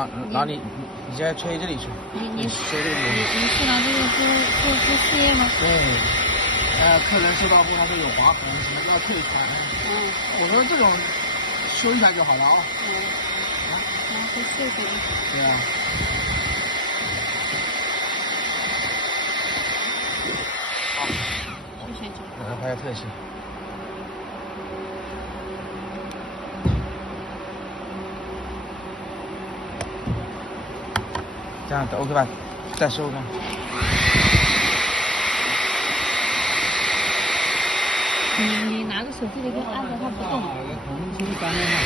啊，那你现在吹这里去。你吹这个地方。你是拿这个做事业吗？对。客人收到后他说有划痕，什么都要退款。我说这种修一下就好了啊。然后谢谢。对啊。好。谢谢。给他拍个特写。这样 OK 吧？再收看。你拿着手机里边按着它不动。红青3年嘛。